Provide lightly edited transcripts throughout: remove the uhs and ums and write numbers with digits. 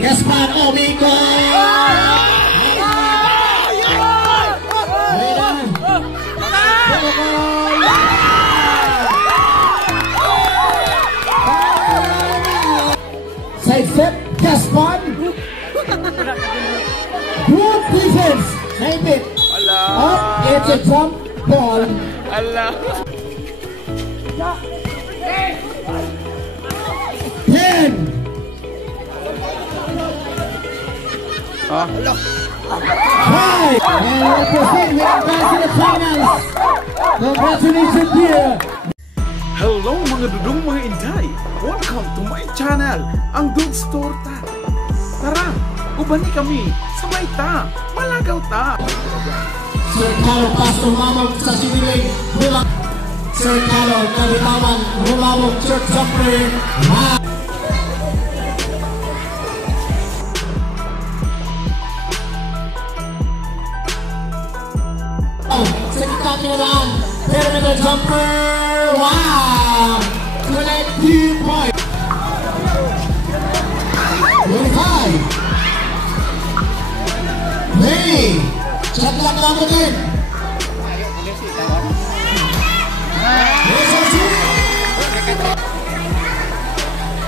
Yes, man, Omiko! Side step, Gaspar. Good defense. 9 up, it's a jump ball. Allah. 10. Allah. 5. And represent, we advance to the finals. Congratulations, dear. Hello mga dudong mga inday. Welcome to my channel, ang Dudes Torta. Tara, ubani kami. Sabay ta, malagaw ta. Sir Carlo Pasto mamog sa siniling. Sir Carlo Naritawan humamog church jumper. Sa kita kinaraan, perimeter jumper. Wow! 20 point. High. Hey! Shot lang naman din.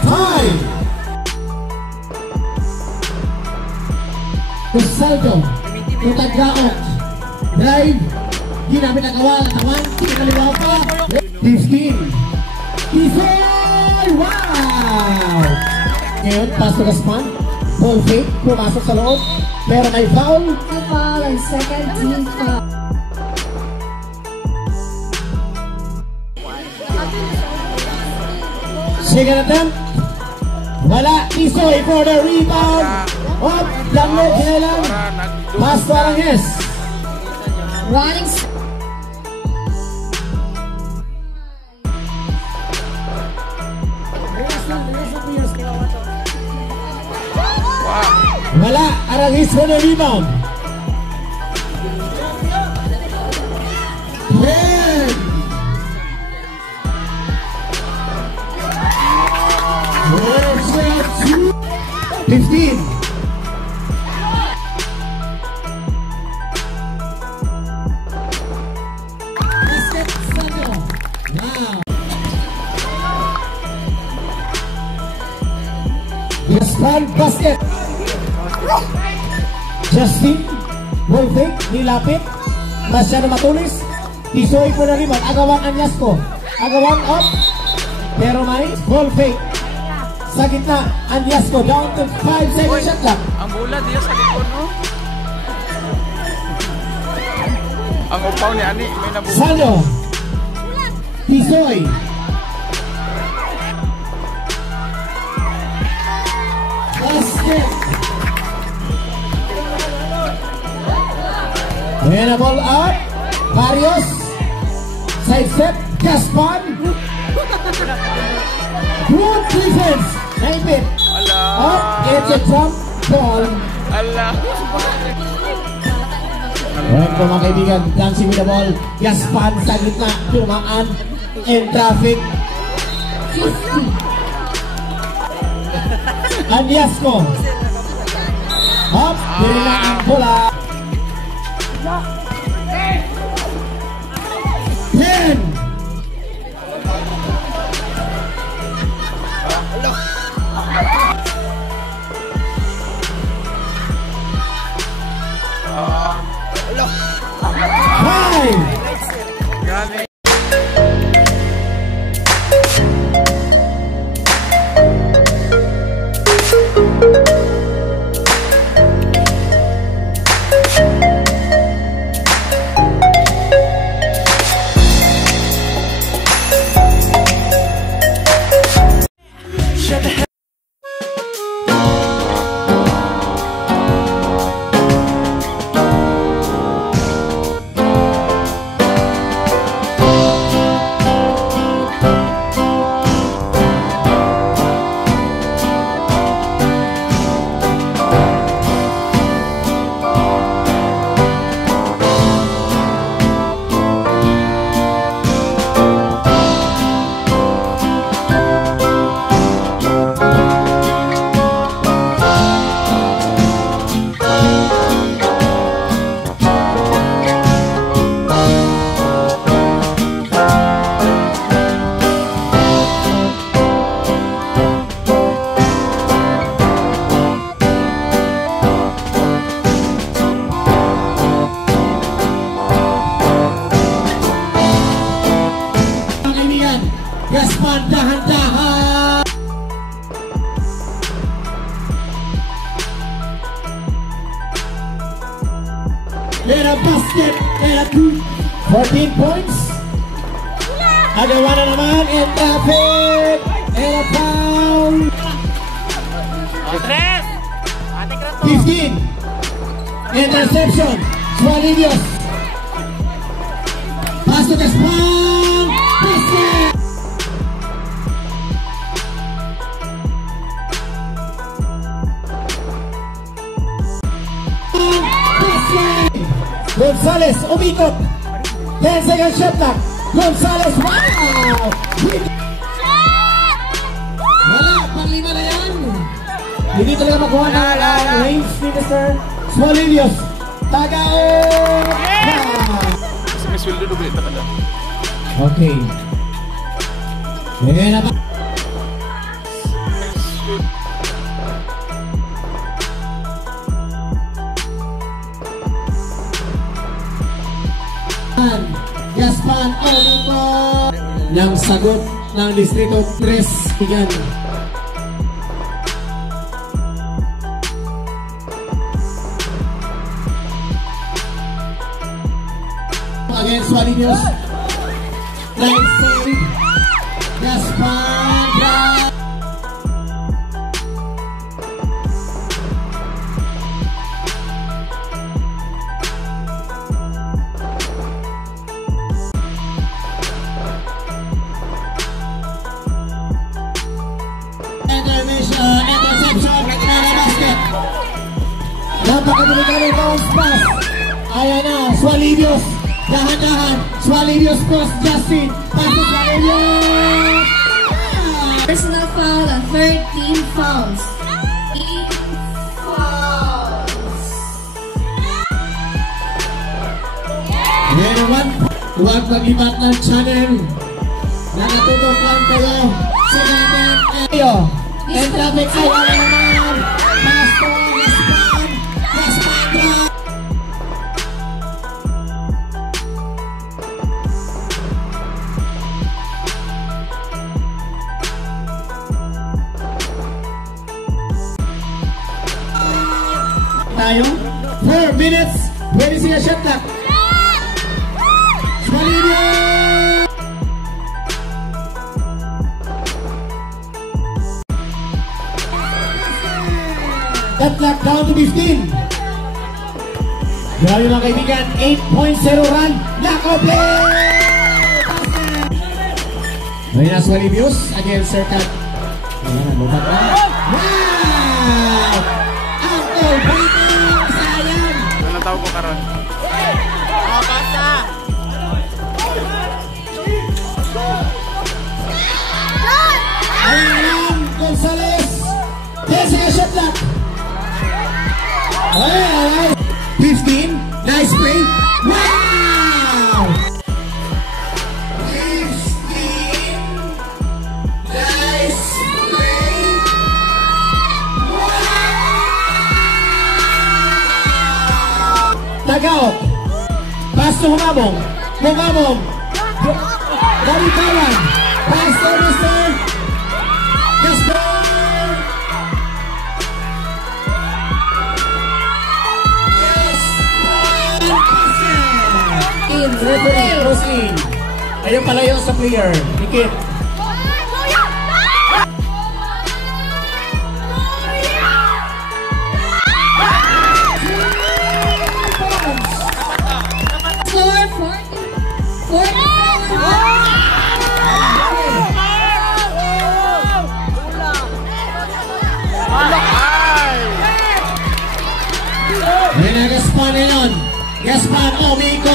Time. Rosaldo. Tutaglaot. Drive. Ginamit ang kawal. Tawan. Kinakaliwa pa. 15. Isoy! Wow! Ngayon, pasok na span. Ball fake. Pumasok sa loob. Pero may foul. Foul and second team foul. Second attempt. Wala. Isoy for the rebound. Up. Download Hinelang. Pass to Aranges. Running. Wala. Aranges for the rebound. 10. 15. Basket, Sando. Wow. Gaspar, basket. Justin, ball fake, nilapit. Masyado matulis. Tisoy po na rebound. Agawan Anyasco. Agawan up. Pero may ball fake. Sa gitna, Anyasco down to 5 seconds shot lang. Ang bola diya sa likod, no? Ang upaw ni Ani, may nabuhay. Sando. Tisoy. Basket. Ayan na ball out. Barrios. Side step. Gaspar. Good defense. 9 Allah. Up. It's a jump ball. Allah. Alright po mga kaibigan. Dancing with the ball. Gaspar sa gitna. Tumaan. In traffic. 50. Anyasco. Up. Pinila ang bola. 10. Grabe. Gaspan, dahan-dahan. And a basket, and a 14 points. Agawan na naman, and David, and a foul. 15. Interception. Sualinios. Pass to Gaspan. Basket. Gonzalez, umikot. 10 seconds shot clock. Gonzalez, wow! Wala, pang-lima na yan. Hindi talaga makuha na range ni Mr. Sualinios. Tagao! Okay. Ngayon naman. Gaspan Olico ng sagot ng Distrito 3 yan. Against Sualinios. Nice save. Gaspan drive. Interception para basket. Napakadelikadong bounce pass. Ayan na, Sualinios. Dahan-dahan. Sualinios cross Justin. Pass to Sualinios. Personal foul and 13 fouls. 13 fouls. Ngayon huwag mag-ibat ng channel. Nakatutok lang kayo. Second ayo. And traffic ay wala naman. Pass to Gaspan. Gaspan drive. Tayo. 4 minutes. 20 seconds shot clock. Sualinios. That clock down to 15. Grabe mga kaibigan, 8.0 run. Naka-play! Ngayon na Sualinios against Serkat. Ayan, lumat na. Wow! Uncle Breaking! Sayang! Ano tawag ko karon? Basta! Ayan, Gonzalez! 10 seconds shot clock. Alright, 15, nice play. Wow! 15, nice play. Wow! Tagao. Pass to Humabong. Humabong. Balitawan. Pass to Mr. Gaspan. Referee, crossing. Ayaw palayo sa player. Dikit. Score 44. May Gaspan ngayon. Gaspan, Omico!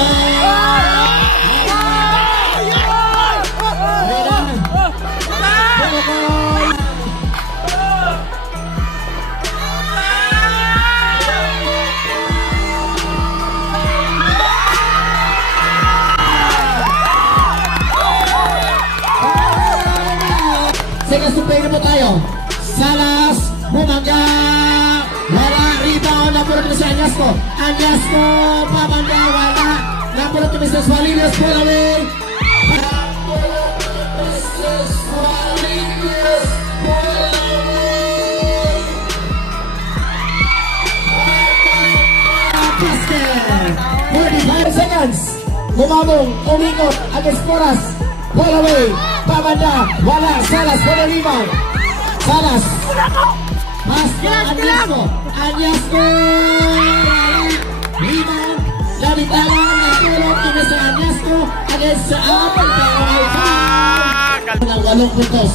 Sige, supere mo tayo. Salas, Bumangga. Wala, rebound. Napulot na si Anyasco. Anyasco, Pabangga, wala. Napulot na Mr. Sualinios, pull away. Napulot na Mr. seconds. Gumamong, umikot, against Coras. Ball away. Pamanda. Wala. Salas for the rebound. Salas. Pass na Anyasco. Anyasco. Rebound. Labitawan. Natulog. Ina sa Anyasco. Against sa Apple. Pero may foul. Ng 8 puntos.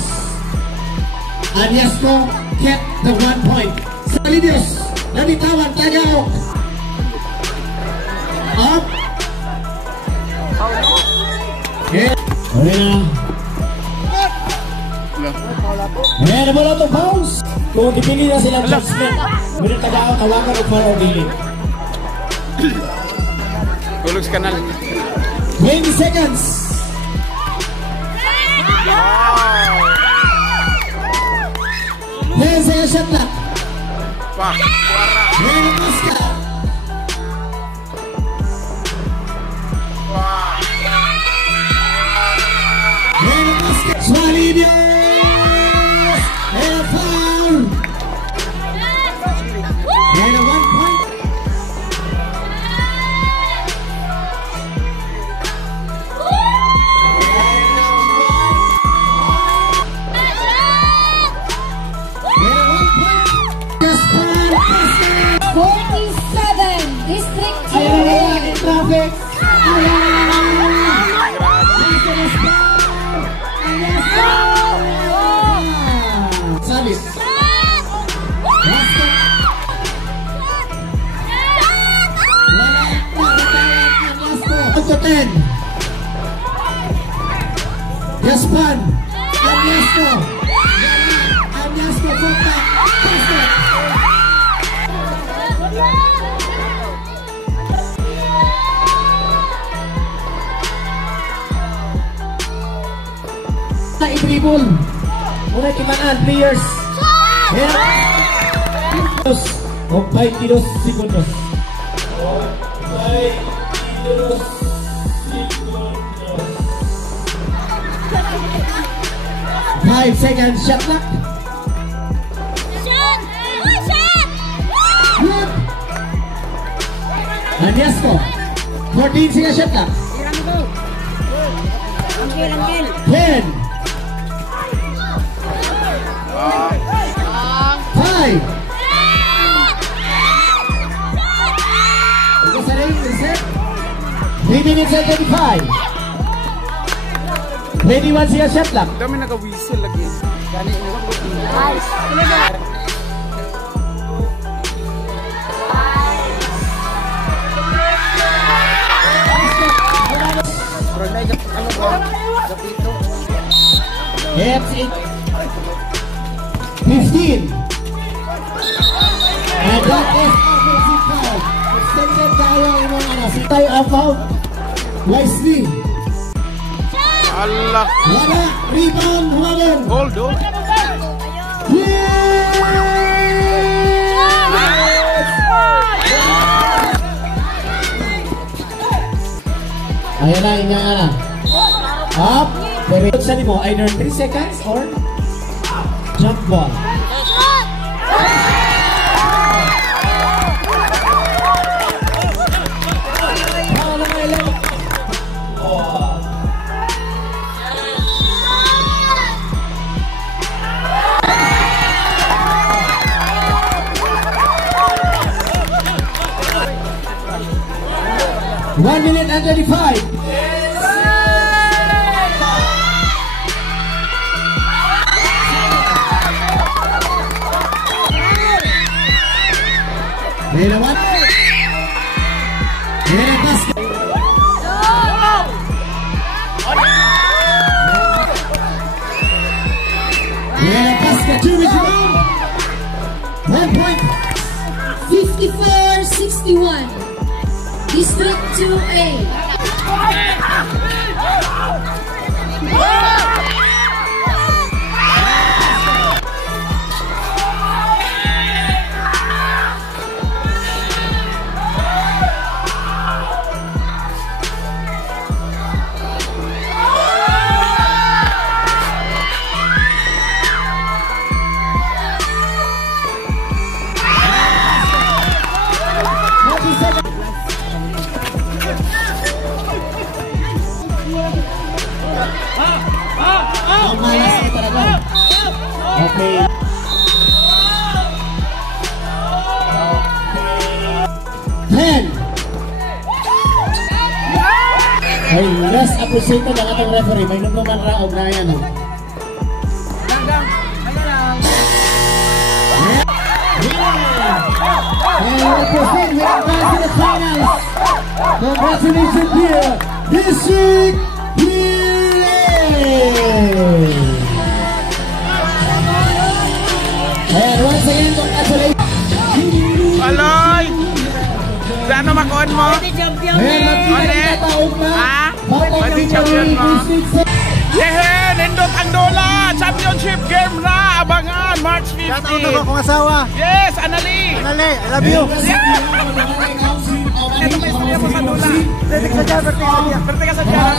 Anyasco kept the 1 point. Salidios. Labitawan. Tagaok. Up. Okay. Ayan na mula itong bounce. Kung dipili na silang judgment, muna tagaw, tawagan o for or delay. Tulog sa kanal. 20 seconds. Wow. 10 seconds shot clock. Wah, kuara. Ayan ang maska. Ayan ang maska. Swalidios. Ayan ang foul. Ayan ang 1 point. District 2. Ayan ang traffic. Salis. To 10. Yaspan. Anyasco. Anyasco. Contact. Basket. I-dribble. Muna kimanaan, players. O 22 segundos. 5 seconds shot clock. Good. Anyasco. 14 seconds shot clock. 10. 5. Reset. 3 minutes and 35. 21 seconds shot clock. Dami naka-whistle lagi. Gani ino. Nice. It's 15. And that is offensive foul. Extended tayo yung mga tayo out. Wisely. Allah. Wala. Rebound. Humabon. Hold on. Ayan na, ingaan na. Up. Pero saan mo, either 3 seconds or jump ball. One minute and 35. Mira one. Mira basket. Mira basket. 2 is wrong. 1 point. 54-61. District 2A. appreciate ang atong referee. May nunungan raog na yan. And we'll proceed with advance to the finals. Congratulations here, District Healing. And once again, congratulations. Aloy! Ano makuha mo? Pwede champion mo? Yehe! Nindot ang dola! Championship game na! Abangan! March 15! Shoutout ako kong asawa. Yes! Anali! Anali, I love you. Ito may istorya mo sa dola. Birthday ka sa dyan, birthday ka sa dyan. Birthday ka sa dyan.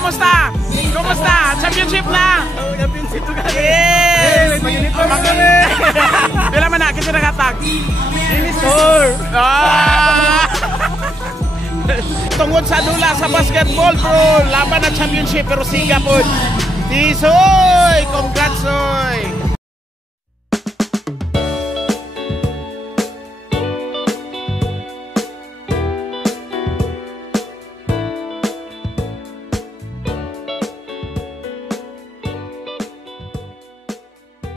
Musta? Kumusta? Championship na! Championship na ka. Yes! Pila man na? Kasi nakatag? Tungod sa dula sa basketball, bro. Laban na championship pero siga po. Tisoy! Congrats, oy!